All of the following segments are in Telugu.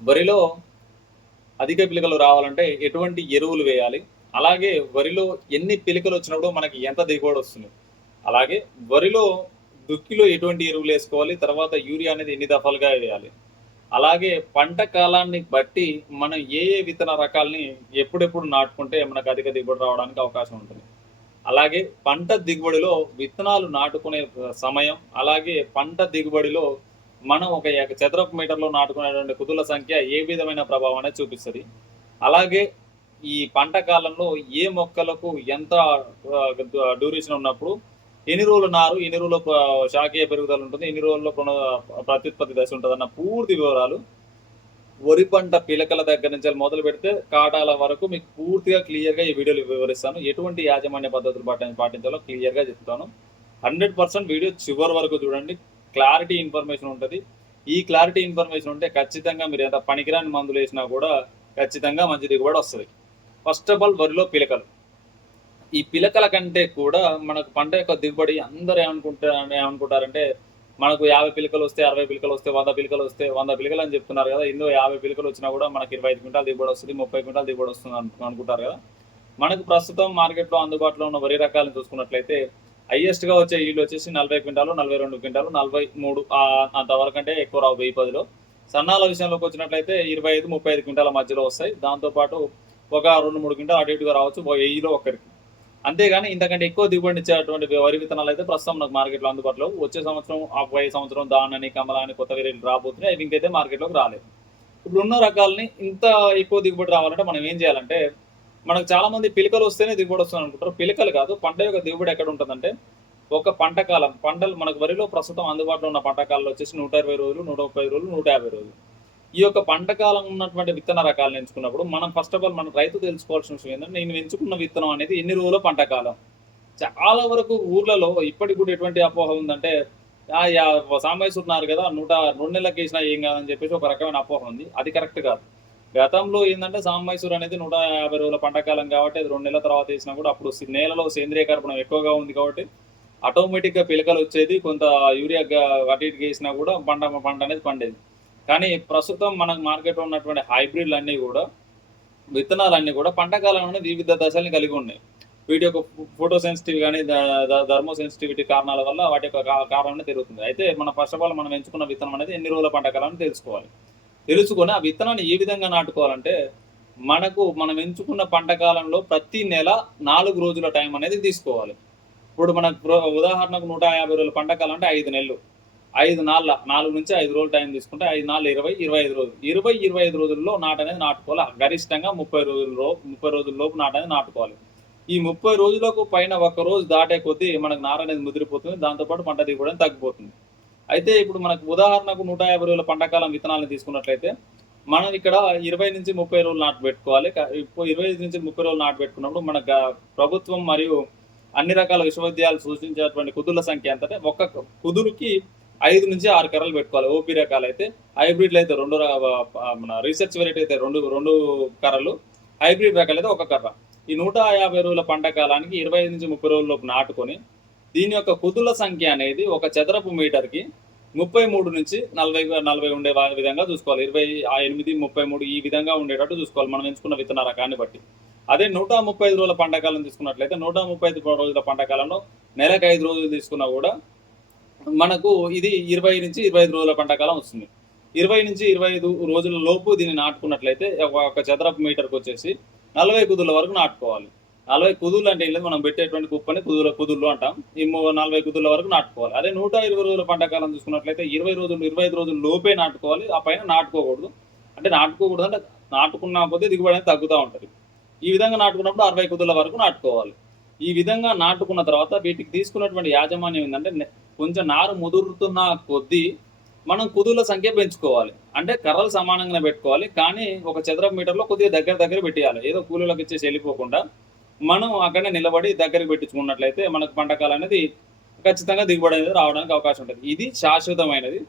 వరిలో అధిక పిలకలు రావాలంటే ఎటువంటి ఎరువులు వేయాలి? అలాగే వరిలో ఎన్ని పిలకలు వచ్చినప్పుడు మనకి ఎంత దిగుబడి వస్తుంది? అలాగే వరిలో దుక్కిలో ఎటువంటి ఎరువులు వేసుకోవాలి? తర్వాత యూరియా అనేది ఎన్ని దఫాలుగా వేయాలి? అలాగే పంట కాలాన్ని బట్టి మనం ఏ ఏ విత్తన రకాలని ఎప్పుడెప్పుడు నాటుకుంటే మనకు అధిక దిగుబడి రావడానికి అవకాశం ఉంటుంది. అలాగే పంట దిగుబడిలో విత్తనాలు నాటుకునే సమయం అలాగే పంట దిగుబడిలో మనం ఒక చదరపు మీటర్లో నాటుకునేటువంటి కుదుల సంఖ్య ఏ విధమైన ప్రభావం అనేది చూపిస్తుంది? అలాగే ఈ పంట కాలంలో ఏ మొక్కలకు ఎంత డ్యూరేషన్ ఉన్నప్పుడు ఎన్ని రోజులు నారు ఎన్ని రోజులు శాఖీయ పెరుగుదల ఉంటుంది ఎన్ని రోజుల్లో కొన ప్రత్యుత్పత్తి దశ ఉంటుంది అన్న పూర్తి వివరాలు వరి పంట పిలకల దగ్గర నుంచి మొదలు పెడితే కాటాల వరకు మీకు పూర్తిగా క్లియర్గా ఈ వీడియోలు వివరిస్తాను. ఎటువంటి యాజమాన్య పద్ధతులు పాటించాలో క్లియర్గా చెప్తాను. హండ్రెడ్ పర్సెంట్ వీడియో చివరి వరకు చూడండి. క్లారిటీ ఇన్ఫర్మేషన్ ఉంటుంది. ఈ క్లారిటీ ఇన్ఫర్మేషన్ ఉంటే ఖచ్చితంగా మీరు ఎంత పనికిరాని మందులు వేసినా కూడా ఖచ్చితంగా మంచి దిగుబడి వస్తుంది. ఫస్ట్ ఆఫ్ ఆల్ వరిలో పిలకలు. ఈ పిలకల కంటే కూడా మనకు పంట యొక్క దిగుబడి అందరూ ఏమనుకుంటారు ఏమనుకుంటారంటే మనకు యాభై పిలకలు వస్తే అరవై పిలకలు వస్తే వంద పిలకలు వస్తే వంద పిలకలు అని చెప్తున్నారు కదా ఇందులో యాభై పిలకలు వచ్చినా కూడా మనకి ఇరవై ఐదు క్వింటాల్ దిగుబడి వస్తుంది ముప్పై క్వింటాల్ దిగుబడి వస్తుంది అనుకుంటారు కదా. మనకు ప్రస్తుతం మార్కెట్లో అందుబాటులో ఉన్న వరి రకాలను చూసుకున్నట్లయితే హైయెస్ట్గా వచ్చే ఈల్డ్ వచ్చేసి నలభై క్వింటాలు నలభై రెండు క్వింటాలు నలభై మూడు అంతవరకు అంటే ఎక్కువ రావు వెయ్యి పదిలో. సన్నాల విషయంలోకి వచ్చినట్లయితే ఇరవై ఐదు ముప్పై ఐదు క్వింటాల మధ్యలో వస్తాయి. దాంతోపాటు ఒక రెండు మూడు క్వింటాలు అటు ఇటుగా రావచ్చు ఓ వెయ్యిలో ఒక్కరికి అంతేగాని ఇంతకంటే ఎక్కువ దిగుబడి ఇచ్చేటువంటి వరి విత్తనాలు అయితే ప్రస్తుతం నాకు మార్కెట్లో అందుబాటులో వచ్చే సంవత్సరం ఆ సంవత్సరం దాన్ అని కమల అని కొత్త వేరేలు రాబోతున్నాయి. అవి ఇంకైతే మార్కెట్లోకి రాలేదు. ఇప్పుడు ఉన్న రకాలని ఇంత ఎక్కువ దిగుబడి రావాలంటే మనం ఏం చేయాలంటే మనకు చాలా మంది పిలకలు వస్తేనే దిగుబడి వస్తుంది అనుకుంటారు. పిలకలు కాదు పంట యొక్క దిగుబడి ఎక్కడ ఉంటుందంటే ఒక పంట కాలం. పంటలు మనకు వరిలో ప్రస్తుతం అందుబాటులో ఉన్న పంట కాలంలో వచ్చేసి నూట ఇరవై రోజులు నూట ముప్పై రోజులు నూట యాభై రోజులు. ఈ యొక్క పంట కాలం ఉన్నటువంటి విత్తన రకాలను ఎంచుకున్నప్పుడు మనం ఫస్ట్ ఆఫ్ ఆల్ మన రైతు తెలుసుకోవాల్సిన విషయం ఏంటంటే నేను ఎంచుకున్న విత్తనం అనేది ఎన్ని రోజుల పంట కాలం? చాలా వరకు ఊర్లలో ఇప్పటికి కూడా ఎటువంటి అపోహ ఉందంటే "ఆ, యా, ఉన్నారు కదా నూట రెండు నెలలకు వేసినా ఏం కాదని చెప్పేసి ఒక రకమైన అపోహ ఉంది. అది కరెక్ట్ కాదు. గతంలో ఏంటంటే సాంబైసూర్ అనేది నూట యాభై రోజుల పంట కాలం కాబట్టి అది రెండు నెలల తర్వాత వేసినా కూడా అప్పుడు నేలలో సేంద్రియ కర్పణం ఎక్కువగా ఉంది కాబట్టి ఆటోమేటిక్గా పిలకలు వచ్చేది కొంత యూరియా అటు వేసినా కూడా పంట పంట అనేది పండేది. కానీ ప్రస్తుతం మనకు మార్కెట్లో ఉన్నటువంటి హైబ్రిడ్లు అన్నీ కూడా విత్తనాలన్నీ కూడా పంట వివిధ దశల్ని కలిగి ఉన్నాయి. వీటి యొక్క ఫోటో సెన్సిటివ్ కానీ ధర్మో సెన్సిటివిటీ కారణాల వల్ల వాటి యొక్క కారణం తిరుగుతుంది అయితే మన ఫస్ట్ ఆఫ్ ఆల్ మనం ఎంచుకున్న విత్తనం అనేది ఎన్ని రోజుల పంట కాలం తెలుసుకోవాలి. తెలుసుకొని ఆ విత్తనాన్ని ఏ విధంగా నాటుకోవాలంటే మనకు మనం ఎంచుకున్న పంట కాలంలో ప్రతి నెల నాలుగు రోజుల టైం అనేది తీసుకోవాలి. ఇప్పుడు మనకు ఉదాహరణకు నూట యాభై రోజుల పంట కాలం అంటే ఐదు నెలలు. ఐదు నాళ్ళ నాలుగు నుంచి ఐదు రోజులు టైం తీసుకుంటే ఐదు నాలుగు ఇరవై ఇరవై ఐదు రోజులు. ఇరవై ఇరవై ఐదు రోజుల్లో నాటు అనేది నాటుకోవాలి. గరిష్టంగా ముప్పై రోజుల్లో ముప్పై రోజుల్లోపు నాటు అనేది నాటుకోవాలి. ఈ ముప్పై రోజులకు పైన ఒక రోజు దాటే కొద్దీ మనకు నార అనేది ముదిరిపోతుంది. దాంతోపాటు పంట దిగుబడి తగ్గిపోతుంది. అయితే ఇప్పుడు మనకు ఉదాహరణకు నూట యాభై రోజుల పంటకాలం విత్తనాలను తీసుకున్నట్లయితే మనం ఇక్కడ ఇరవై నుంచి ముప్పై రోజులు నాటు పెట్టుకోవాలి. ఇరవై ఐదు నుంచి ముప్పై రోజులు నాటు పెట్టుకున్నప్పుడు మన ప్రభుత్వం మరియు అన్ని రకాల విశ్వవిద్యాలయాలు సూచించేటువంటి కుదుల సంఖ్య ఎంత అంటే ఒక్క కుదురుకి ఐదు నుంచి ఆరు కర్రలు పెట్టుకోవాలి. ఓపీ రకాలు అయితే హైబ్రిడ్లు అయితే రెండు మన రీసెర్చ్ వెరైటీ అయితే రెండు రెండు కర్రలు హైబ్రిడ్ రకాలు అయితే ఒక కర్ర. ఈ నూట యాభై రోజుల పంట కాలానికి ఇరవై ఐదు నుంచి ముప్పై రోజుల లోపు నాటుకొని దీని యొక్క కుదుల సంఖ్య అనేది ఒక చదరపు మీటర్కి ముప్పై మూడు నుంచి నలభై నలభై ఉండే విధంగా చూసుకోవాలి. ఇరవై ఆ ఎనిమిది ముప్పై మూడు ఈ విధంగా ఉండేటట్టు చూసుకోవాలి. మనం ఎంచుకున్న విత్తన రకాన్ని బట్టి. అదే నూట ముప్పై ఐదు రోజుల పంటకాలం తీసుకున్నట్లయితే నూట ముప్పై ఐదు రోజుల పంటకాలంలో నెలకు ఐదు రోజులు తీసుకున్నా కూడా మనకు ఇది ఇరవై నుంచి ఇరవై ఐదు రోజుల పంటకాలం వస్తుంది. ఇరవై నుంచి ఇరవై ఐదు రోజుల లోపు దీన్ని నాటుకున్నట్లయితే ఒక- ఒక చదరపు మీటర్కి వచ్చేసి నలభై కుదుల వరకు నాటుకోవాలి. నలభై కుదులు అంటే లేదు మనం పెట్టేటువంటి కుప్పని కుదుల కుదుళ్ళు అంటాం. ఈ నలభై కుదుల వరకు నాటుకోవాలి. అదే నూట ఇరవై రోజుల పంటకాలం చూసుకున్నట్లయితే ఇరవై రోజులు ఇరవై ఐదు రోజుల లోపే నాటుకోవాలి. ఆ పైన నాటుకోకూడదు. అంటే నాటుకోకూడదు అంటే నాటుకున్నా పోతే దిగుబడి అనేది తగ్గుతూ ఉంటుంది. ఈ విధంగా నాటుకున్నప్పుడు అరవై కుదుల వరకు నాటుకోవాలి. ఈ విధంగా నాటుకున్న తర్వాత వీటికి తీసుకున్నటువంటి యాజమాన్యం ఏంటంటే కొంచెం నారు ముదురుతున్న కొద్దీ మనం కుదుల సంఖ్య పెంచుకోవాలి. అంటే కర్రలు సమానంగానే పెట్టుకోవాలి. కానీ ఒక చదరపు మీటర్లో కొద్దిగా దగ్గర దగ్గర పెట్టేయాలి. ఏదో కూలీలకు ఇచ్చేసి వెళ్ళిపోకుండా మనం అక్కడనే నిలబడి దగ్గరికి పెట్టించుకున్నట్లయితే మనకు పంటకాలం అనేది ఖచ్చితంగా దిగుబడి అనేది రావడానికి అవకాశం ఉంటుంది. ఇది శాశ్వతమైనది.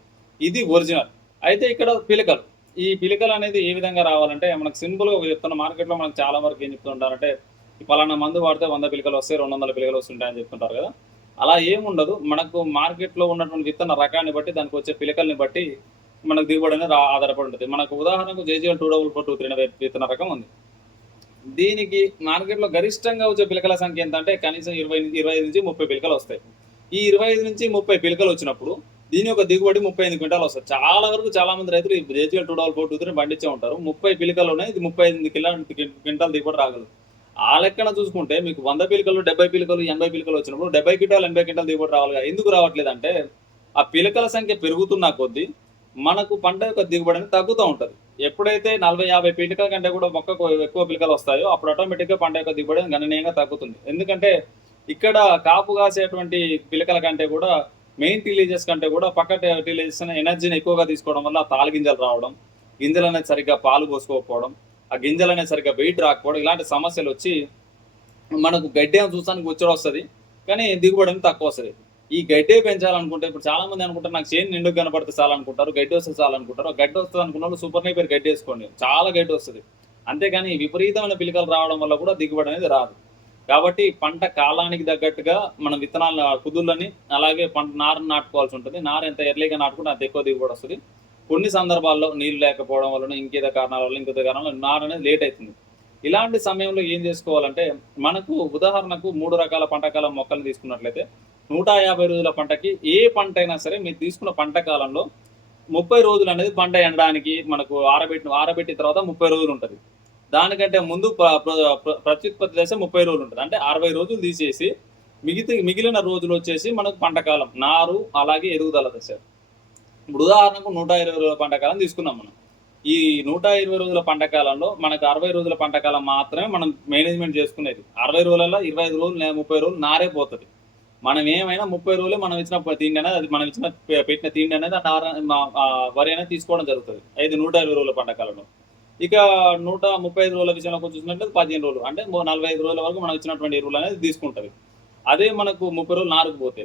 ఇది ఒరిజినల్. అయితే ఇక్కడ పిలకలు. ఈ పిలకలు అనేది ఏ విధంగా రావాలంటే మనకు సింపుల్గా చెప్తున్న మార్కెట్లో మనకు చాలా వరకు ఏం చెప్తుంటారంటే ఈ పలానా మందు వాడితే వంద పిలకలు వస్తాయి రెండు వందల పిలకలు వస్తుంటాయని చెప్తుంటారు కదా. అలా ఏముండదు మనకు మార్కెట్లో ఉన్నటువంటి విత్తన రకాన్ని బట్టి దానికి వచ్చే పిలకల్ని బట్టి మనకు దిగుబడి అనేది ఆధారపడి ఉంటుంది. మనకు ఉదాహరణకు JGL two double four two three విత్తన రకం ఉంది. దీనికి మార్కెట్లో గరిష్టంగా వచ్చే పిలకల సంఖ్య ఎంత అంటే కనీసం ఇరవై ఇరవై ఐదు నుంచి ముప్పై పిలకలు వస్తాయి. ఈ ఇరవై ఐదు నుంచి ముప్పై పిలకలు వచ్చినప్పుడు దీని యొక్క దిగుబడి ముప్పై ఐదు క్వింటాలు వస్తాయి చాలా వరకు చాలా మంది రైతులు ఈ JGL two double four two three పండించే ఉంటారు. ముప్పై పిలకలు ఉన్నాయి ఇది ముప్పై ఎనిమిది కిలో క్వింటాలు దిగుబడి రాగలదు. ఆ లెక్కన చూసుకుంటే మీకు వంద పిలకలు డెబ్బై పిలకలు ఎనభై పిలకలు వచ్చినప్పుడు డెబ్బై క్వింటాలు ఎనభై క్వింటాల్ దిగుబడి రావాలి. ఎందుకు రావట్లేదు అంటే ఆ పిలకల సంఖ్య పెరుగుతున్న కొద్దీ మనకు పంట యొక్క దిగుబడి అనేది తగ్గుతూ ఉంటుంది. ఎప్పుడైతే నలభై యాభై పిలకల కంటే కూడా మొక్కకు ఎక్కువ పిలకలు వస్తాయో అప్పుడు ఆటోమేటిక్గా పంట యొక్క దిగుబడి గణనీయంగా తగ్గుతుంది. ఎందుకంటే ఇక్కడ కాపు కాసేటువంటి పిలకల కంటే కూడా మెయిన్ టీలేజెస్ కంటే కూడా పక్క టీలేజెస్ ఎనర్జీని ఎక్కువగా తీసుకోవడం వల్ల తాలు గింజలు రావడం గింజలు అనేది సరిగ్గా పాలు పోసుకోకపోవడం ఆ గింజలు అనేది సరిగ్గా వెయిట్ రాకపోవడం ఇలాంటి సమస్యలు వచ్చి మనకు గడ్డి అని చూస్తానికి వచ్చి వస్తుంది. కానీ దిగుబడి అనేది తక్కువ వస్తుంది. ఈ గడ్డే పెంచాలనుకుంటే ఇప్పుడు చాలా మంది అనుకుంటారు నాకు చేను నిండుకు కనపడితే చాలనుకుంటారు గడ్డి వస్తే చాలనుకుంటారు గడ్డి వస్తుంది అనుకున్న వాళ్ళు సూపర్ నైపర్ గడ్డి వేసుకోండి. చాలా గడ్డి వస్తుంది. అంతేగాని విపరీతమైన పిలకలు రావడం వల్ల కూడా దిగుబడి అనేది రాదు. కాబట్టి పంట కాలానికి తగ్గట్టుగా మనం విత్తనాలు కుదుళ్ళని అలాగే పంట నారుని నాటుకోవాల్సి ఉంటుంది. నారు ఎంత ఎర్లీగా నాటుకుంటే అంత ఎక్కువ దిగుబడి వస్తుంది. కొన్ని సందర్భాల్లో నీళ్ళు లేకపోవడం వలన ఇంకేదో కారణాల వల్ల ఇంకేదో కారణాల నారు అనేది లేట్ అవుతుంది. ఇలాంటి సమయంలో ఏం చేసుకోవాలంటే మనకు ఉదాహరణకు మూడు రకాల పంటకాల మొక్కలు తీసుకున్నట్లయితే నూట యాభై రోజుల పంటకి ఏ పంట అయినా సరే మీరు తీసుకున్న పంట కాలంలో ముప్పై రోజులు అనేది పంట ఎండడానికి మనకు ఆరబెట్టిన ఆరబెట్టిన తర్వాత ముప్పై రోజులు ఉంటుంది. దానికంటే ముందు ప్రత్యుత్పత్తి దశ ముప్పై రోజులు ఉంటుంది. అంటే అరవై రోజులు తీసేసి మిగిలి మిగిలిన రోజులు వచ్చేసి మనకు పంటకాలం నారు అలాగే ఎదుగుదల దశ. ఇప్పుడు ఉదాహరణకు నూట ఇరవై రోజుల పంటకాలం తీసుకున్నాం మనం. ఈ నూట ఇరవై రోజుల పంటకాలంలో మనకు అరవై రోజుల పంటకాలం మాత్రమే మనం మేనేజ్మెంట్ చేసుకునేది. అరవై రోజులలో ఇరవై ఐదు రోజులు ముప్పై రోజులు నారే పోతుంది. మనం ఏమైనా ముప్పై రోజులే మనం ఇచ్చిన తిండి అనేది అది మనం ఇచ్చిన పెట్టిన తిండి అనేది ఆ నార వరి అనేది తీసుకోవడం జరుగుతుంది. ఐదు నూట ఇరవై రోజుల పంటకాలంలో ఇక నూట ముప్పై ఐదు రోజుల విషయంలో చూసినట్లయితే పదిహేను రోజులు అంటే నలభై ఐదు రోజుల వరకు మనం ఇచ్చినటువంటి ఎరువులు అనేది తీసుకుంటుంది. అదే మనకు ముప్పై రోజులు నారుకు పోతే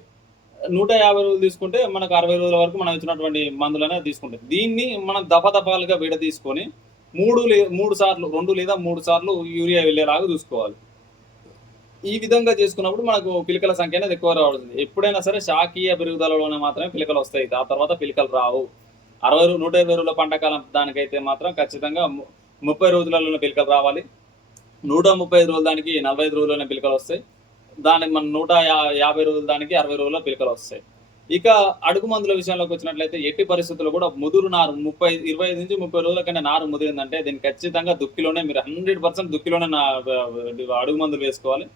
నూట యాభై రోజులు తీసుకుంటే మనకు అరవై రోజుల వరకు మనం ఇచ్చినటువంటి మందులు అనేది తీసుకుంటుంది దీన్ని మనం దఫదఫాలుగా విడ తీసుకొని మూడు లే మూడు సార్లు రెండు లేదా మూడు సార్లు యూరియా వెళ్ళేలాగా చూసుకోవాలి. ఈ విధంగా చేసుకున్నప్పుడు మనకు పిలకల సంఖ్య అనేది ఎక్కువ రావడుతుంది. ఎప్పుడైనా సరే శాఖీయ పెరుగుదలలోనే మాత్రమే పిలకలు వస్తాయి. ఆ తర్వాత పిలకలు రావు. అరవై నూట ఇరవై రోజుల పంటకాలం దానికైతే మాత్రం ఖచ్చితంగా ముప్పై రోజులలోనే పిలకలు రావాలి. నూట ముప్పై ఐదు రోజుల దానికి నలభై ఐదు రోజుల్లోనే పిలకలు వస్తాయి. దానికి మన నూట యా- యాభై రోజుల దానికి అరవై రోజుల్లో పిలకలు వస్తాయి. ఇక అడుగు మందుల విషయంలోకి వచ్చినట్లయితే ఎట్టి పరిస్థితుల్లో కూడా ముదురు నారు ముప్పై ఇరవై ఐదు నుంచి ముప్పై రోజుల కన్నా నారు ముదిరిందంటే దీన్ని ఖచ్చితంగా దుక్కిలోనే మీరు హండ్రెడ్ పర్సెంట్ దుక్కిలోనే నా అడుగు మందులు వేసుకోవాలి.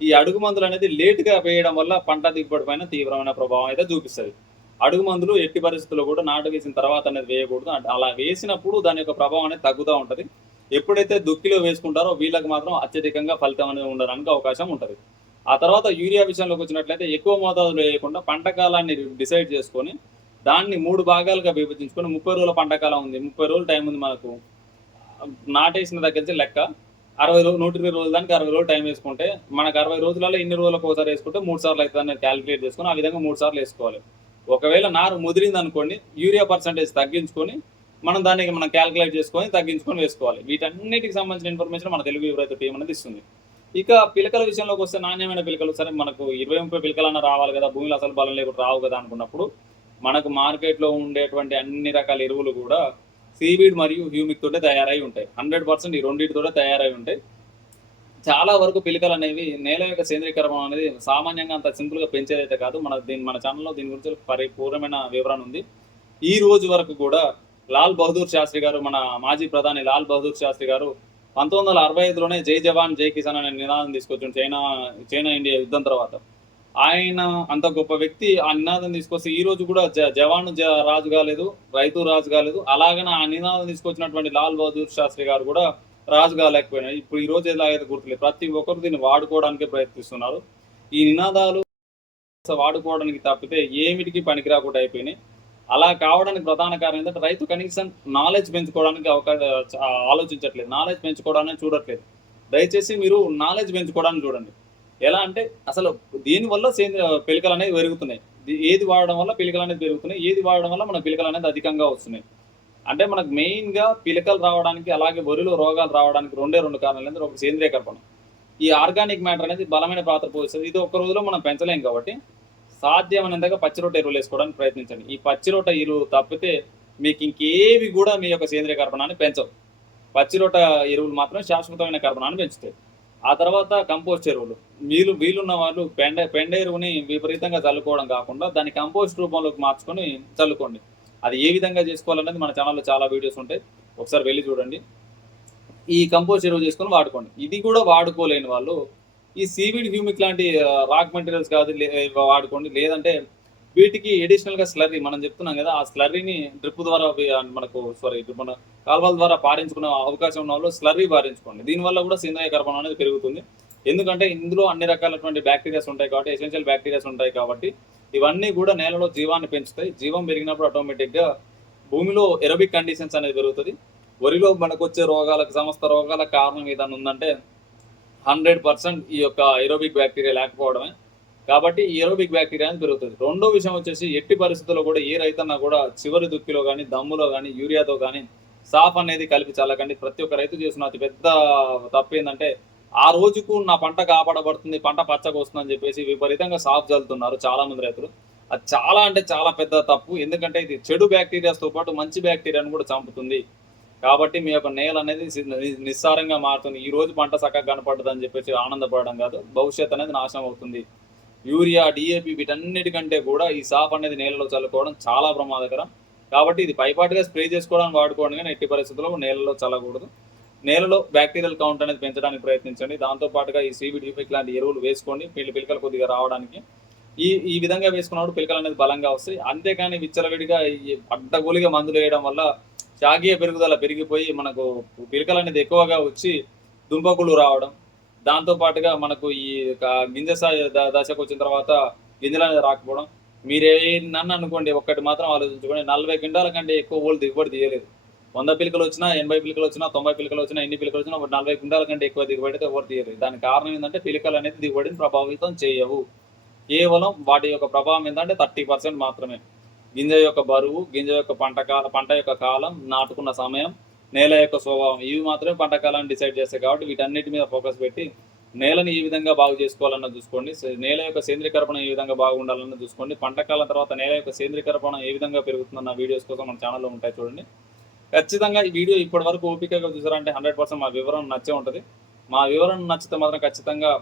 ఈ అడుగు మందులు అనేది లేటుగా వేయడం వల్ల పంట దిగుబడి పైన తీవ్రమైన ప్రభావం అయితే చూపిస్తుంది. అడుగు మందులు ఎట్టి పరిస్థితుల్లో కూడా నాటు వేసిన తర్వాత అనేది వేయకూడదు. అలా వేసినప్పుడు దాని యొక్క ప్రభావం అనేది తగ్గుతూ ఉంటుంది. ఎప్పుడైతే దుక్కిలో వేసుకుంటారో వీళ్ళకి మాత్రం అత్యధికంగా ఫలితం అనేది ఉండడానికి అవకాశం ఉంటుంది. ఆ తర్వాత యూరియా విషయంలోకి వచ్చినట్లయితే ఎక్కువ మోతాదులో వేయకుండా పంట కాలాన్ని డిసైడ్ చేసుకొని దాన్ని మూడు భాగాలుగా విభజించుకొని ముప్పై రోజుల పంట కాలం ఉంది. ముప్పై రోజులు టైం ఉంది మనకు. నాటేసిన దగ్గర నుంచి లెక్క అరవై రోజు నూట ఇరవై రోజుల దానికి అరవై రోజులు టైం వేసుకుంటే మనకు అరవై రోజులలో ఇన్ని రోజులకు ఒకసారి వేసుకుంటే మూడు సార్లు అవుతుంది క్యాలిక్యులేట్ చేసుకొని ఆ విధంగా మూడు సార్లు వేసుకోవాలి. ఒకవేళ నారు ముదిరింది అనుకోండి యూరియా పర్సంటేజ్ తగ్గించుకొని మనం దానికి మనం క్యాలిక్యులేట్ చేసుకొని తగ్గించుకొని వేసుకోవాలి. వీటన్నిటికి సంబంధించిన ఇన్ఫర్మేషన్ మన తెలుగు యువరైతు టీం అనేది ఇస్తుంది. ఇక పిలకల విషయంలోకి వస్తే నాణ్యమైన పిలకలు సరే మనకు ఇరవై ముప్పై పిలకలన్నా రావాలి కదా భూమిలో అసలు బలం లేకుండా రావు కదా అనుకున్నప్పుడు మనకు మార్కెట్లో ఉండేటువంటి అన్ని రకాల ఎరువులు కూడా సీవీడ్ మరియు హ్యూమిక్ తోటే తయారై ఉంటాయి. హండ్రెడ్ పర్సెంట్ ఈ రెండింటితోటే తయారై ఉంటాయి. చాలా వరకు పిలికలు అనేవి నేల యొక్క సేంద్రీకరణం అనేది సామాన్యంగా అంత సింపుల్గా పెంచేదైతే కాదు. మన దీని మన ఛానల్లో దీని గురించి పరిపూర్ణమైన వివరణ ఉంది. ఈ రోజు వరకు కూడా లాల్ బహదూర్ శాస్త్రి గారు మన మాజీ ప్రధాని లాల్ బహదూర్ శాస్త్రి గారు పంతొమ్మిది వందల అరవై ఐదులోనే జై జవాన్ జై కిసాన్ అనే నినాదం తీసుకొచ్చాడు చైనా చైనా ఇండియా యుద్ధం తర్వాత. ఆయన అంత గొప్ప వ్యక్తి ఆ నినాదం తీసుకొస్తే ఈ రోజు కూడా జ- జవాను జ- రాజు కాలేదు రైతు రాజు కాలేదు. అలాగనే ఆ నినాదం తీసుకొచ్చినటువంటి లాల్ బహదూర్ శాస్త్రి గారు కూడా రాజు కాలేకపోయినాయి ఇప్పుడు ఈ రోజు ఎలాగైతే గుర్తులేదు ప్రతి ఒక్కరు దీన్ని వాడుకోవడానికి ప్రయత్నిస్తున్నారు. ఈ నినాదాలు వాడుకోవడానికి తప్పితే ఏమిటికి పనికి రాకుండా అయిపోయినాయి. అలా కావడానికి ప్రధాన కారణం ఏంటంటే రైతు కనీసం నాలెడ్జ్ పెంచుకోవడానికి అవకాశం ఆలోచించట్లేదు. నాలెడ్జ్ పెంచుకోవడానికి చూడట్లేదు. దయచేసి మీరు నాలెడ్జ్ పెంచుకోవడానికి చూడండి. ఎలా అంటే అసలు దీనివల్ల సేంద్రియ పిలకలు అనేవి పెరుగుతున్నాయి? ఏది వాడడం వల్ల పిలకలు అనేది పెరుగుతున్నాయి? ఏది వాడడం వల్ల మన పిలకలు అనేది అధికంగా వస్తున్నాయి? అంటే మనకు మెయిన్గా పిలకలు రావడానికి అలాగే వరిలో రోగాలు రావడానికి రెండే రెండు కారణాలు ఏంటంటే ఒక సేంద్రియ కర్పణం. ఈ ఆర్గానిక్ మ్యాటర్ అనేది బలమైన పాత్ర పోస్తుంది ఇది ఒక రోజులో మనం పెంచలేం కాబట్టి సాధ్యమైనంతగా పచ్చి ఎరువులు వేసుకోవడానికి ప్రయత్నించండి. ఈ పచ్చి ఎరువు తప్పితే మీకు ఇంకేవి కూడా మీ యొక్క సేంద్రియ కర్పణాన్ని పెంచవు. పచ్చిరొట్ట ఎరువులు మాత్రం శాశ్వతమైన కర్పణాన్ని పెంచుతాయి. ఆ తర్వాత కంపోస్ట్ ఎరువులు. వీలు వీలున్న వాళ్ళు పెండ పెండ ఎరువుని విపరీతంగా చల్లుకోవడం కాకుండా దాన్ని కంపోస్ట్ రూపంలోకి మార్చుకొని చల్లుకోండి. అది ఏ విధంగా చేసుకోవాలనేది మన ఛానల్లో చాలా వీడియోస్ ఉంటాయి. ఒకసారి వెళ్ళి చూడండి. ఈ కంపోస్ట్ ఎరువు చేసుకొని వాడుకోండి. ఇది కూడా వాడుకోలేని వాళ్ళు ఈ సీవిడ్ హ్యూమిక్ లాంటి రాక్ మెటీరియల్స్ కాదు లే- వాడుకోండి. లేదంటే వీటికి అడిషనల్గా స్లర్రీ మనం చెప్తున్నాం కదా ఆ స్లర్రీని డ్రిప్ ద్వారా మనకు సారీ మన కాల్వల ద్వారా పారించుకునే అవకాశం ఉన్న వాళ్ళు స్లర్రీ పారించుకోండి. దీనివల్ల కూడా సేంద్రియ కర్బనం అనేది పెరుగుతుంది. ఎందుకంటే ఇందులో అన్ని రకాలటువంటి బ్యాక్టీరియాస్ ఉంటాయి కాబట్టి ఎసెన్షియల్ బ్యాక్టీరియాస్ ఉంటాయి కాబట్టి ఇవన్నీ కూడా నేలలో జీవాన్ని పెంచుతాయి. జీవం పెరిగినప్పుడు ఆటోమేటిక్గా భూమిలో ఎరబిక్ కండిషన్స్ అనేది పెరుగుతుంది. వరిలో మనకు వచ్చే రోగాలకు సమస్త రోగాలకు కారణం ఏదైనా ఉందంటే హండ్రెడ్ పర్సెంట్ ఈ యొక్క ఏరోబిక్ బ్యాక్టీరియా లేకపోవడమే. కాబట్టి ఏరోబిక్ బ్యాక్టీరియా అనేది పెరుగుతుంది. రెండో విషయం వచ్చేసి ఎట్టి పరిస్థితుల్లో కూడా ఏ రైతన్నా కూడా చివరి దుక్కిలో కానీ దమ్ములో కానీ యూరియాతో కానీ సాఫ్ అనేది కలిపి చల్లకండి. ప్రతి ఒక్క రైతు చేసిన అతి పెద్ద తప్పు ఏంటంటే ఆ రోజుకు నా పంట కాపాడబడుతుంది పంట పచ్చగా వస్తుందని చెప్పేసి విపరీతంగా సాఫ్ చల్లుతున్నారు చాలా మంది రైతులు. అది చాలా అంటే చాలా పెద్ద తప్పు. ఎందుకంటే ఇది చెడు బ్యాక్టీరియాస్తో పాటు మంచి బ్యాక్టీరియాను కూడా చంపుతుంది. కాబట్టి మీ యొక్క నేల అనేది నిస్సారంగా మారుతుంది. ఈ రోజు పంట చక్కగా కనపడదు అని చెప్పేసి ఆనందపడడం కాదు భవిష్యత్ అనేది నాశనం అవుతుంది. యూరియా డిఏపి వీటన్నిటికంటే కూడా ఈ సాఫ్ అనేది నేలలో చల్లుకోవడం చాలా ప్రమాదకరం. కాబట్టి ఇది పైపాటుగా స్ప్రే చేసుకోవడానికి వాడుకోవడం కానీ ఎట్టి పరిస్థితుల్లో నేలలో చల్లకూడదు. నేలలో బ్యాక్టీరియల్ కౌంట్ అనేది పెంచడానికి ప్రయత్నించండి. దాంతో పాటుగా ఈ సీవిడ్ యూపిక్ లాంటి ఎరువులు వేసుకోండి. పిల్లి పిలకలు కొద్దిగా రావడానికి. ఈ ఈ విధంగా వేసుకున్నప్పుడు పిలకలు అనేది బలంగా వస్తాయి. అంతేకాని విచ్చలవిడిగా ఈ అడ్డగోలిగా మందులు వేయడం వల్ల శాఖీయ పెరుగుదల పెరిగిపోయి మనకు పిలకలు అనేది ఎక్కువగా వచ్చి దుంపకులు రావడం దాంతో పాటుగా మనకు ఈ గింజ ద- దశకు వచ్చిన తర్వాత గింజలు అనేది రాకపోవడం. మీరే నన్ను అనుకోండి ఒక్కటి మాత్రం ఆలోచించుకోండి. నలభై క్వింటాల కంటే ఎక్కువ ఓళ్ళు దిగుబడి తీయలేదు. వంద పిలకలు వచ్చినా ఎనభై పిలకలు వచ్చినా తొంభై పిలకలు వచ్చినా ఎన్ని పిలకలు వచ్చినా ఒక నలభై క్వింటాల కంటే ఎక్కువ దిగుబడి అయితే ఎవరు తీయలేదు. దానికి కారణం ఏంటంటే పిలకలు అనేది దిగుబడిని ప్రభావితం చేయవు. కేవలం వాటి యొక్క ప్రభావం ఏంటంటే థర్టీ పర్సెంట్ మాత్రమే. గింజ యొక్క బరువు గింజ యొక్క పంట కాల పంట యొక్క కాలం నాటుకున్న సమయం నేల యొక్క స్వభావం. ఇవి మాత్రమే పంట కాలాన్ని డిసైడ్ చేస్తాయి కాబట్టి వీటన్నిటి మీద ఫోకస్ పెట్టి నేలని ఏ విధంగా బాగు చేసుకోవాలన్న చూసుకోండి. నేల యొక్క సేంద్రీకరణ ఏ విధంగా బాగుండాలన్న చూసుకోండి. పంట కాలం తర్వాత నేల యొక్క సేంద్రీకరణ ఏ విధంగా పెరుగుతుందన్న వీడియోస్ కోసం మన ఛానల్లో ఉంటాయి చూడండి. ఖచ్చితంగా ఈ వీడియో ఇప్పటి వరకు ఓపికగా చూసారంటే హండ్రెడ్ పర్సెంట్ మా వివరణ నచ్చే ఉంటుంది. మా వివరణ నచ్చితే మాత్రం ఖచ్చితంగా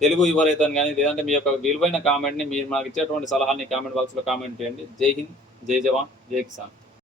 తెలుగు యువరైతాను కానీ లేదంటే మీ యొక్క విలువైన కామెంట్ని మీరు మాకు ఇచ్చేటువంటి సలహాని కామెంట్ బాక్స్లో కామెంట్ చేయండి. జై హింద్ జై జవాన్ జై కిసాన్.